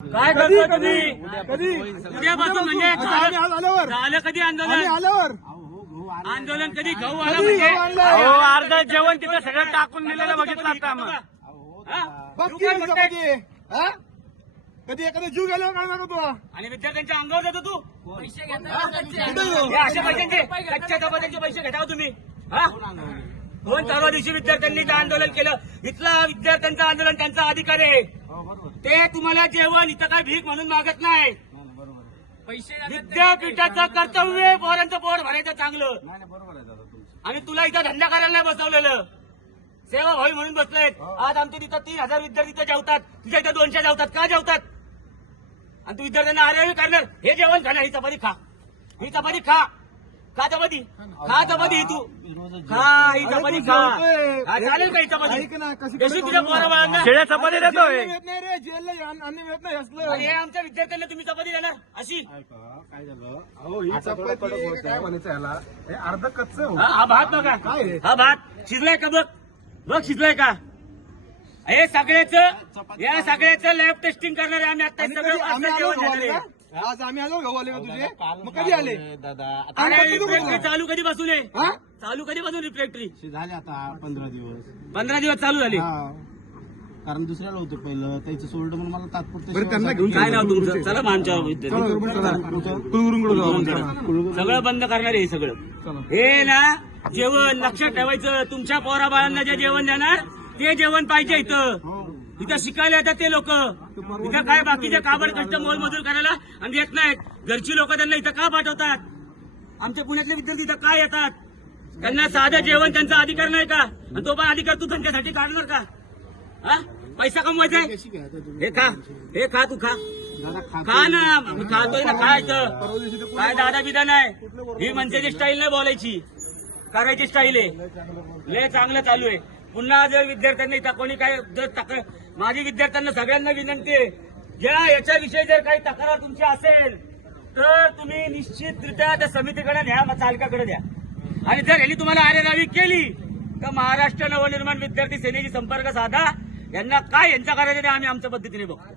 काय कधी कधी? कधी? उद्यापासून म्हणजे झालं कधी आंदोलन? आल्यावर. आंदोलन कधी? गहू आला म्हणजे? अहो, अर्ध जेवण तिथं सगळं टाकून दिलेलं बघितलं आता. हा? बघ की म्हणताय? कधी. हा? कधी एखादा जीव गेल्यावर काय सांगतो तुला आणि विद्यार्थ्यांच्या अंगावर जातो तू. कुठे येऊ? हे? अशा पैशांचे कच्च्या धपाट्यांचे पैसे घेता हो तुम्ही. हा? दोन परवा दिवशी विद्यार्थ्यांनी आंदोलन केलं. इथला विद्यार्थ्यांचं आंदोलन त्यांचा अधिकार आहे. ते तुम्हाला जेवण इथं काय भीक म्हणून मागत नाही. विद्यापीठाचं कर्तव्य पोरांचं पोट भरायचं चांगलं आणि तुला इथं धंदा करायला नाही बसवलेलं. सेवा व्हावी म्हणून बसलेत. आज आमच्या तिथं तीन हजार विद्यार्थी इथं जेवतात. तुझ्या इथं दोनशे जेवतात. का जेवतात? आणि तू विद्यार्थ्यांना आरेवी करणार. हे जेवण खाणार ही चपाती खा. ही चपाती खा. खा चपाती? खा चपाती ही तू. खा ही चपाती खा. हा, चालेल का ही ऐक ना, कशी तुझ्या शेळ्या देतोय जेलला येत नाही रे जेलला अन्न अन्न मिळत नाही असलं. आणि हे आमच्या विद्यार्थ्यांना तुम्ही चपाती देणार? अशी. काय झालं? अहो ही चपाती काय म्हणायचं याला? हे अर्ध कच्च हा. हा भात बघा. काय? हा? भात. शिजलाय का बघ? बघ शिजलाय का? हे सगळ्याच या सगळ्याचं लॅब टेस्टिंग करणार आहे आम्ही आता आणि सगळं कधी आम्ही जेवण का? आज आम्ही आलो गहू आले का तुझे? मग कधी आले? दादा? चालू कधी बसून आहे हा? चालू कधी बसून रिफ्लेक्टरी झाले आता पंधरा दिवस. पंधरा दिवस चालू झाले. हा. कारण दुसऱ्याला होतं पहिलं. त्याचं सोडलं म्हणून मला तात्पुरतं बरं, त्यांना घेऊन काय नाव तुमचं? चला आपण. सगळं बंद करणार आहे हे सगळं. हे ना जेवण लक्षात ठेवायचं. तुमच्या पोरा बाळांना जे जेवण देणार ते जेवण पाहिजे इथं. इथं शिकायला येतात ते लोक. इथं काय बाकीचे काबड कष्ट मोलमजूर करायला आणि येत नाहीत. घरची लोक त्यांना इथं का पाठवतात? आमच्या पुण्यातले विद्यार्थी इथं का येतात? त्यांना साधं जेवण त्यांचा अधिकार नाही का? आणि तो पण अधिकार तू त्यांच्यासाठी काढणार का? हा? पैसा कमवायचा हे खा. हे खा तू खा. खा ना. खातोय ना. खायचं काय दादा बिदा नाही ही मनसेची स्टाईल नाही बोलायची. करायची स्टाईल आहे. लय चांगलं चालू आहे. पुन्हा जर विद्यार्थ्यांनी इथं कोणी काय जर तक्रार माझी विद्यार्थ्यांना सगळ्यांना विनंती आहे ज्या याच्याविषयी जर काही तक्रार तुमची असेल तर तुम्ही निश्चितरित्या त्या समितीकडे द्या चालकाकडे द्या. आणि जर यांनी तुम्हाला आरेरावी केली तर महाराष्ट्र नवनिर्माण विद्यार्थी सेनेशी संपर्क साधा. यांना काय यांचा करायचं ते आम्ही आमच्या पद्धतीने बघतो.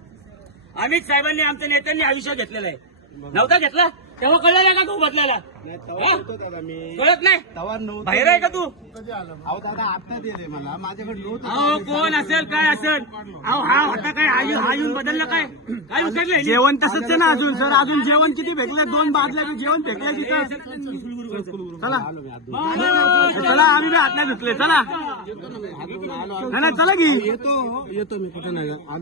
अमित साहेबांनी आमच्या नेत्यांनी हा विषय घेतलेला आहे. नव्हता घेतला? तेव्हा कळलं का तू बदलायला? दादा मी. कळत नाही. तवा नव्हतं. बाहेर आहे का तू? अहो दादा आता दिले मला. माझ्याकडे नव्हतं. अहो कोण असेल काय असेल? अहो हा होता काय? हा येऊन- हा येऊन बदलला काय? काय उतरलं ह्यांनी? जेवण तसंच आहे ना अजून सर. अजून जेवण किती भेटले दोन बाजल्या जेवण भेटले तिथं? चला. आलो मी चला आम्ही बी हात नाही धुतले. चला. नाही नाही, चला की. येतो येतो मी. कुठं नाही. आलो.